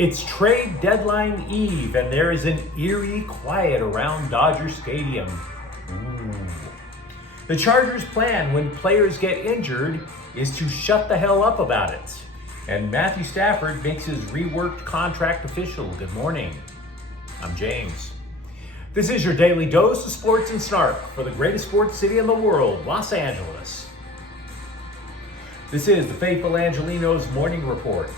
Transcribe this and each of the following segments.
It's trade deadline eve, and there is an eerie quiet around Dodger Stadium. Ooh. The Chargers' plan when players get injured is to shut the hell up about it. And Matthew Stafford makes his reworked contract official. Good morning. I'm James. This is your daily dose of sports and snark for the greatest sports city in the world, Los Angeles. This is the faithful Angelenos morning report.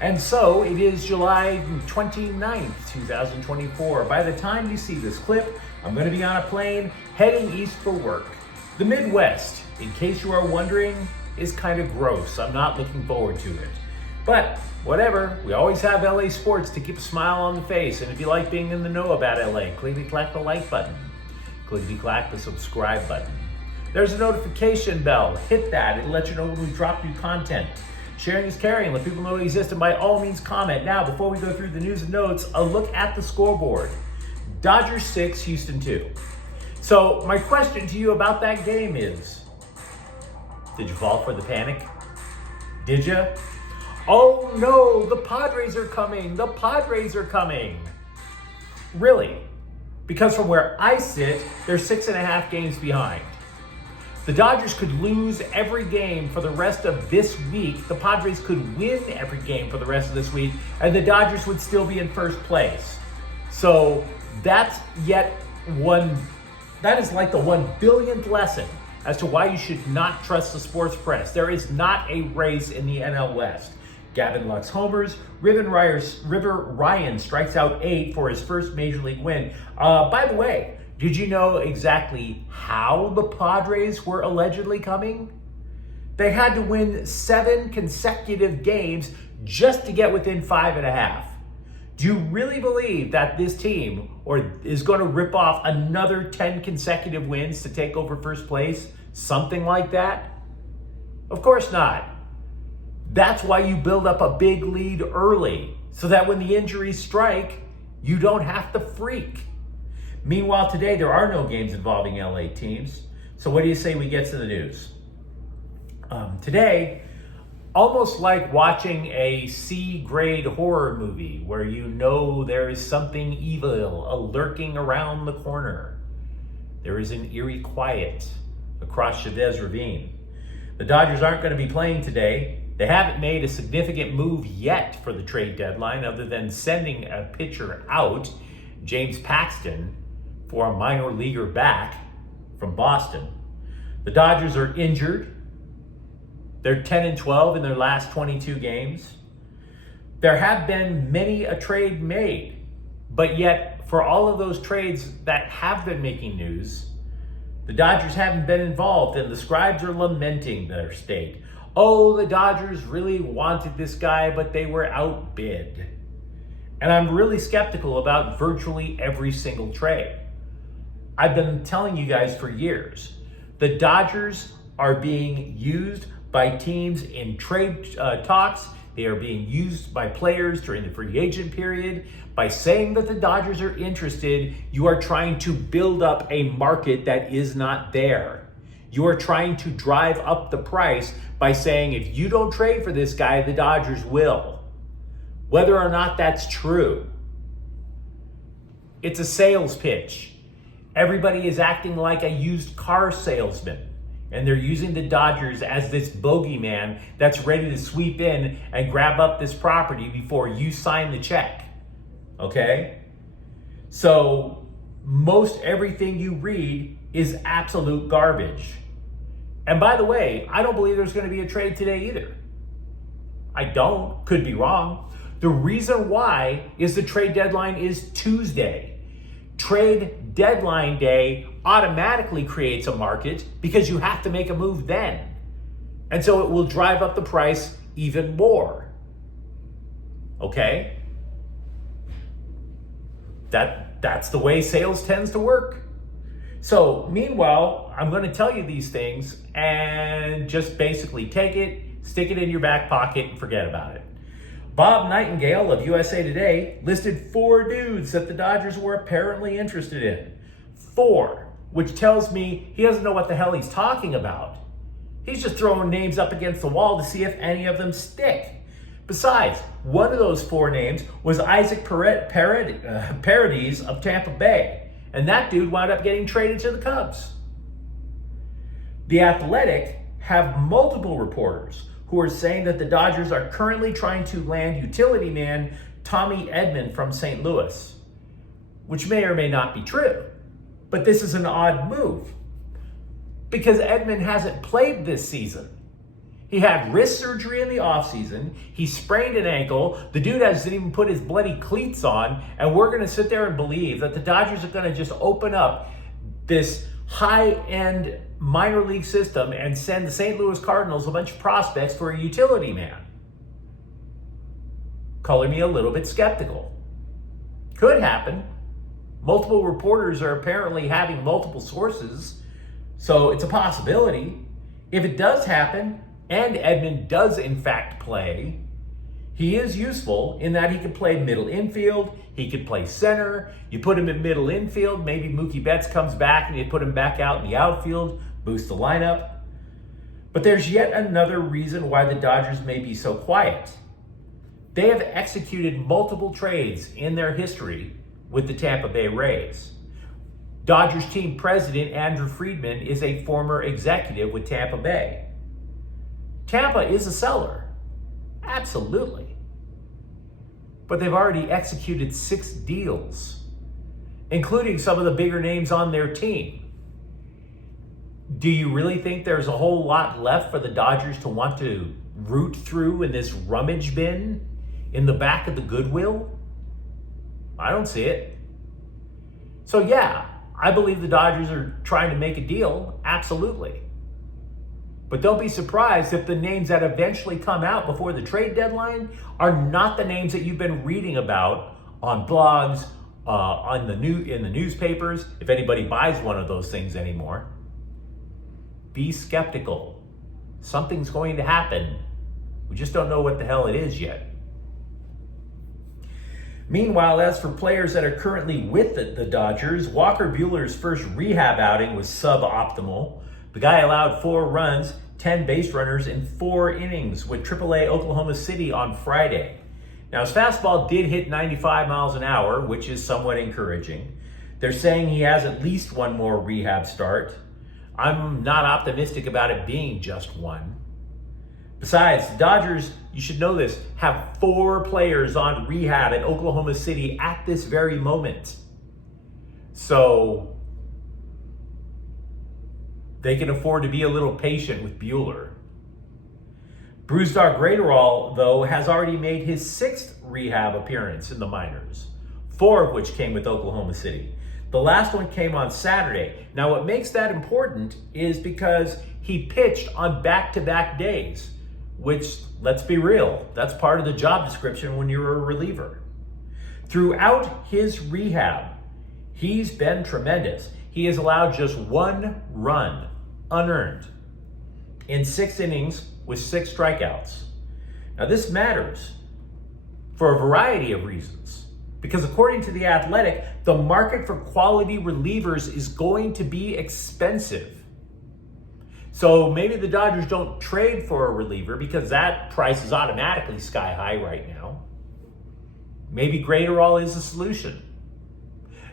And so it is July 29th, 2024. By the time you see this clip, I'm going to be on a plane heading east for work. The Midwest, in case you are wondering, is kind of gross. I'm not looking forward to it. But whatever, we always have LA sports to keep a smile on the face. And if you like being in the know about LA, clickety-clack the like button. Clickety-clack the subscribe button. There's a notification bell. Hit that. It'll let you know when we drop new content. Sharing is caring. Let people know we exist, and by all means comment. Now, before we go through the news and notes, a look at the scoreboard. Dodgers 6, Houston 2. So my question to you about that game is, did you fall for the panic? Did you? Oh no, the Padres are coming. The Padres are coming. Really? Because from where I sit, they're 6.5 games behind. The Dodgers could lose every game for the rest of this week. The Padres could win every game for the rest of this week, and the Dodgers would still be in first place. So that's yet one, that is like the 1 billionth lesson as to why you should not trust the sports press. There is not a race in the NL West. Gavin Lux homers. River Ryan strikes out 8 for his first major league win. By the way, did you know exactly how the Padres were allegedly coming? They had to win 7 consecutive games just to get within 5.5. Do you really believe that this team is going to rip off another 10 consecutive wins to take over first place? Something like that? Of course not. That's why you build up a big lead early, so that when the injuries strike, you don't have to freak. Meanwhile, today, there are no games involving LA teams. So what do you say we get to the news? Today, almost like watching a C-grade horror movie where you know there is something evil lurking around the corner. There is an eerie quiet across Chavez Ravine. The Dodgers aren't going to be playing today. They haven't made a significant move yet for the trade deadline other than sending a pitcher out, James Paxton, for a minor leaguer back from Boston. The Dodgers are injured. They're 10-12 in their last 22 games. There have been many a trade made, but yet for all of those trades that have been making news, the Dodgers haven't been involved, and the scribes are lamenting their state. Oh, the Dodgers really wanted this guy, but they were outbid. And I'm really skeptical about virtually every single trade. I've been telling you guys for years, the Dodgers are being used by teams in trade talks. They are being used by players during the free agent period. By saying that the Dodgers are interested, you are trying to build up a market that is not there. You are trying to drive up the price by saying, if you don't trade for this guy, the Dodgers will. Whether or not that's true, it's a sales pitch. Everybody is acting like a used car salesman, and they're using the Dodgers as this bogeyman that's ready to sweep in and grab up this property before you sign the check. Okay? So most everything you read is absolute garbage. And by the way, I don't believe there's going to be a trade today either. I don't. Could be wrong. The reason why is the trade deadline is Tuesday. Trade deadline day automatically creates a market because you have to make a move then. And so it will drive up the price even more. Okay? That's the way sales tends to work. So meanwhile, I'm going to tell you these things and just basically take it, stick it in your back pocket, and forget about it. Bob Nightingale of USA Today listed 4 dudes that the Dodgers were apparently interested in. 4, which tells me he doesn't know what the hell he's talking about. He's just throwing names up against the wall to see if any of them stick. Besides, one of those four names was Isaac Paredes of Tampa Bay, and that dude wound up getting traded to the Cubs. The Athletic have multiple reporters who are saying that the Dodgers are currently trying to land utility man Tommy Edman from St. Louis, which may or may not be true. But this is an odd move because Edman hasn't played this season. He had wrist surgery in the offseason. He sprained an ankle. The dude hasn't even put his bloody cleats on. And we're going to sit there and believe that the Dodgers are going to just open up this high-end minor league system and send the St. Louis Cardinals a bunch of prospects for a utility man. Color me a little bit skeptical. Could happen. Multiple reporters are apparently having multiple sources, so it's a possibility. If it does happen, and Edman does in fact play, he is useful in that he can play middle infield, he could play center. You put him in middle infield, maybe Mookie Betts comes back and you put him back out in the outfield, boost the lineup. But there's yet another reason why the Dodgers may be so quiet. They have executed multiple trades in their history with the Tampa Bay Rays. Dodgers team president Andrew Friedman is a former executive with Tampa Bay. Tampa is a seller, absolutely. But they've already executed 6 deals, including some of the bigger names on their team. Do you really think there's a whole lot left for the Dodgers to want to root through in this rummage bin in the back of the Goodwill? I don't see it. So yeah, I believe the Dodgers are trying to make a deal, absolutely. But don't be surprised if the names that eventually come out before the trade deadline are not the names that you've been reading about on blogs, in the newspapers, if anybody buys one of those things anymore. Be skeptical. Something's going to happen. We just don't know what the hell it is yet. Meanwhile, as for players that are currently with the Dodgers, Walker Buehler's first rehab outing was suboptimal. The guy allowed 4 runs, 10 base runners in 4 innings with AAA Oklahoma City on Friday. Now, his fastball did hit 95 miles an hour, which is somewhat encouraging. They're saying he has at least one more rehab start. I'm not optimistic about it being just one. Besides, the Dodgers, you should know this, have 4 players on rehab at Oklahoma City at this very moment. So they can afford to be a little patient with Buehler. Brusdar Graterol, though, has already made his 6th rehab appearance in the minors, 4 of which came with Oklahoma City. The last one came on Saturday. Now, what makes that important is because he pitched on back-to-back days, which, let's be real, that's part of the job description when you're a reliever. Throughout his rehab, he's been tremendous. He has allowed just 1 run, unearned, in 6 innings with 6 strikeouts. Now, this matters for a variety of reasons, because according to The Athletic, the market for quality relievers is going to be expensive. So maybe the Dodgers don't trade for a reliever because that price is automatically sky high right now. Maybe Graterol is the solution.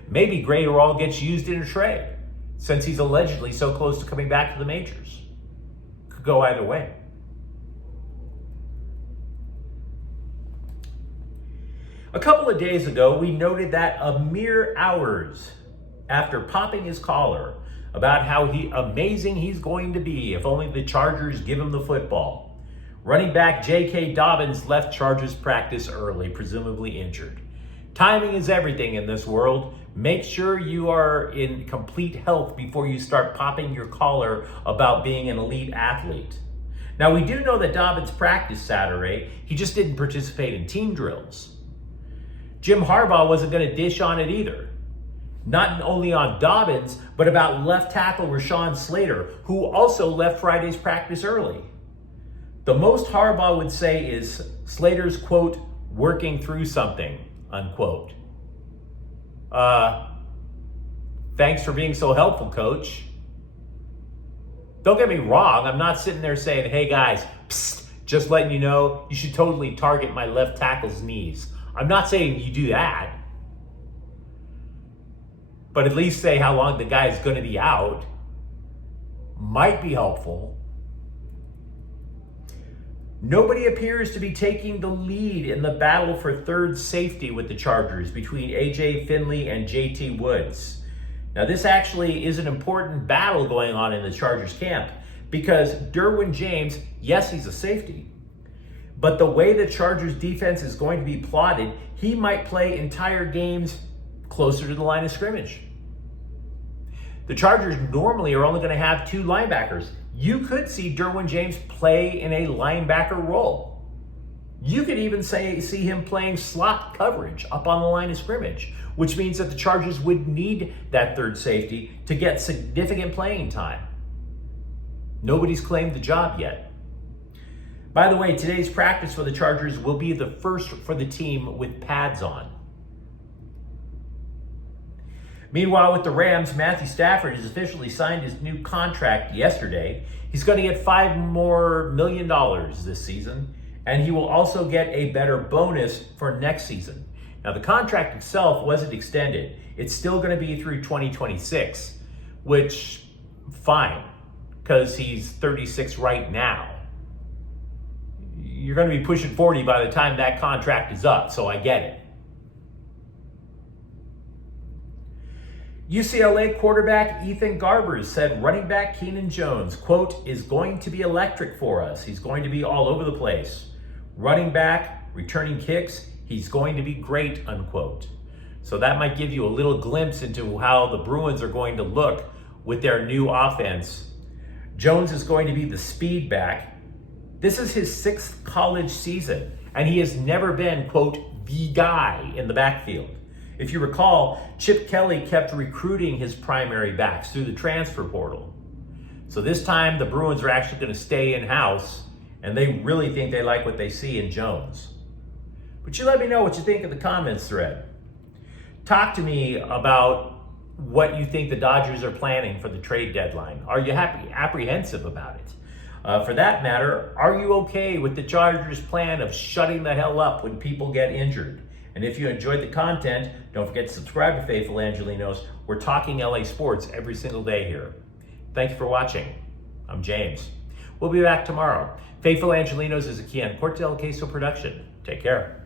Maybe Graterol gets used in a trade since he's allegedly so close to coming back to the majors. Could go either way. A couple of days ago, we noted that a mere hours after popping his collar about how amazing he's going to be if only the Chargers give him the football, running back J.K. Dobbins left Chargers practice early, presumably injured. Timing is everything in this world. Make sure you are in complete health before you start popping your collar about being an elite athlete. Now, we do know that Dobbins practiced Saturday. He just didn't participate in team drills. Jim Harbaugh wasn't going to dish on it either. Not only on Dobbins, but about left tackle Rashawn Slater, who also left Friday's practice early. The most Harbaugh would say is Slater's, quote, working through something, unquote. Thanks for being so helpful, coach. Don't get me wrong, I'm not sitting there saying, hey guys, psst, Just letting you know, you should totally target my left tackle's knees. I'm not saying you do that, but at least say how long the guy is going to be out. Might be helpful. Nobody appears to be taking the lead in the battle for third safety with the Chargers between AJ Finley and JT Woods. Now, this actually is an important battle going on in the Chargers camp because Derwin James, yes, he's a safety, but the way the Chargers defense is going to be plotted, he might play entire games closer to the line of scrimmage. The Chargers normally are only going to have 2 linebackers. You could see Derwin James play in a linebacker role. You could even see him playing slot coverage up on the line of scrimmage, which means that the Chargers would need that third safety to get significant playing time. Nobody's claimed the job yet. By the way, today's practice for the Chargers will be the first for the team with pads on. Meanwhile, with the Rams, Matthew Stafford has officially signed his new contract yesterday. He's going to get $5 more million this season, and he will also get a better bonus for next season. Now, the contract itself wasn't extended. It's still going to be through 2026, which, fine, because he's 36 right now. You're going to be pushing 40 by the time that contract is up, so I get it. UCLA quarterback Ethan Garbers said running back Keenan Jones, quote, is going to be electric for us. He's going to be all over the place. Running back, returning kicks, he's going to be great, unquote. So that might give you a little glimpse into how the Bruins are going to look with their new offense. Jones is going to be the speed back. This is his 6th college season, and he has never been, quote, the guy in the backfield. If you recall, Chip Kelly kept recruiting his primary backs through the transfer portal. So this time the Bruins are actually going to stay in-house, and they really think they like what they see in Jones. But you let me know what you think in the comments thread. Talk to me about what you think the Dodgers are planning for the trade deadline. Are you apprehensive about it? For that matter, are you okay with the Chargers' plan of shutting the hell up when people get injured? And if you enjoyed the content, don't forget to subscribe to Faithful Angelenos. We're talking LA sports every single day here. Thank you for watching. I'm James. We'll be back tomorrow. Faithful Angelenos is a Kian Portel Queso production. Take care.